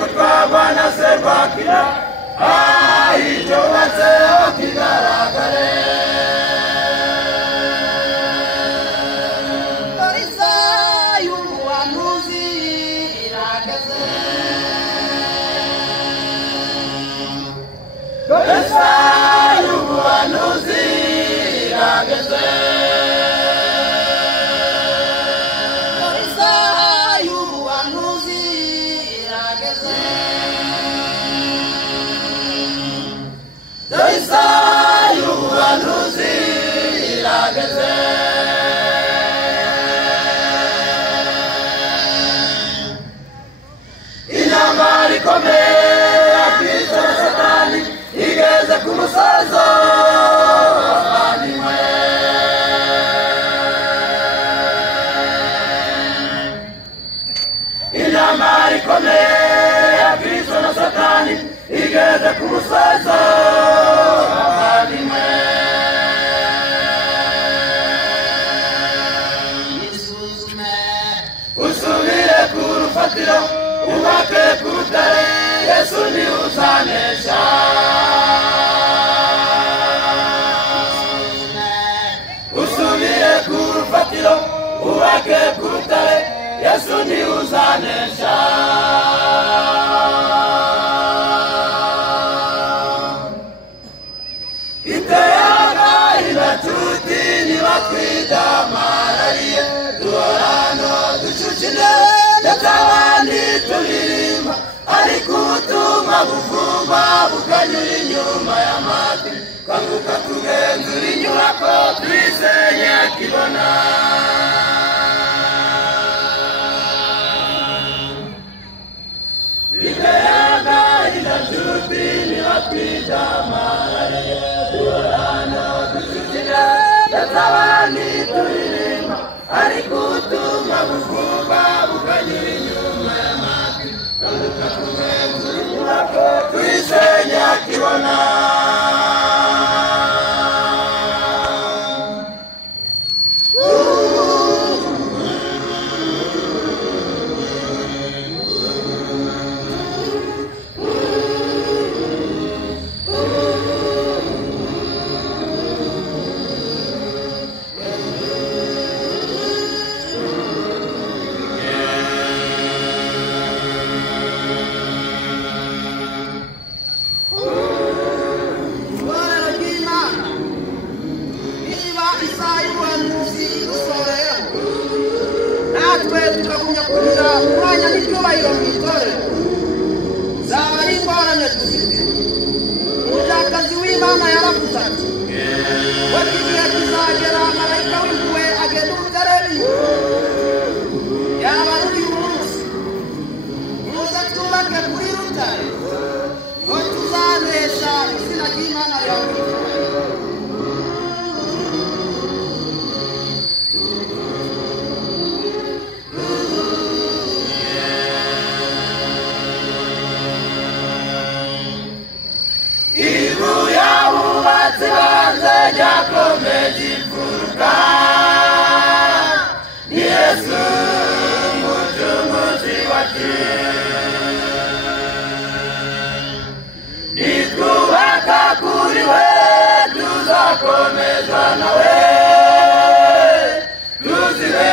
gutwarwa na serwakira icyo batseho kigaragare Dorisa y'ubuhanuzi irageze Dorisa y'ubuhanuzi irageze Dorisa y'ubuhanuzi irageze Dorisa y'ubuhanuzi irageze intambara ikomeye ya Kristo na Satani igeze ku musozo bavandimwe intambara ikomeye ya Kristo na Satani igeze ku musozo bavandimwe isuzume usubire ku rufatiro ubake ku rutare Yesu ni uzanesha usubire ku rufatiro ubake ku rutare Yesu ni uzanesha iteyaga inacuti niba twidamarariye duhorano ducucine ndetse abandi turirimba ariko ubutumwa buvumba bukanyura inyuma y'amatwi kanguka tugenzura inyubako twisenye kibona iteyaga inacuti niba twidamarariye duhorano ducucine ndetse abandi turirimba ariko ubutumwa buvumba bukanyura inyuma y'amatwi kanguka tugenzura inyubako twisenye kibona itorero ry'Imana niba isaha y'ubuhanuzi idusoreyeho natwe tukagumya kugira umwanya n'icyubahiro mu itorero zaba ari ingorane dufite umujakazi w'Imana yaravuze ati we igihe kizagera marayika w'impuhwe agenda ubutareba inyuma yaba ari uyu munsi muze twubake kuri rutare ngo tuzanesha izina ry'Imana yawe ibuye abubatsi banze ryakomeje imfuruka ni Yesu umucunguzi wacu nitwubaka kuri we tuzakomezwa nawe tuzibe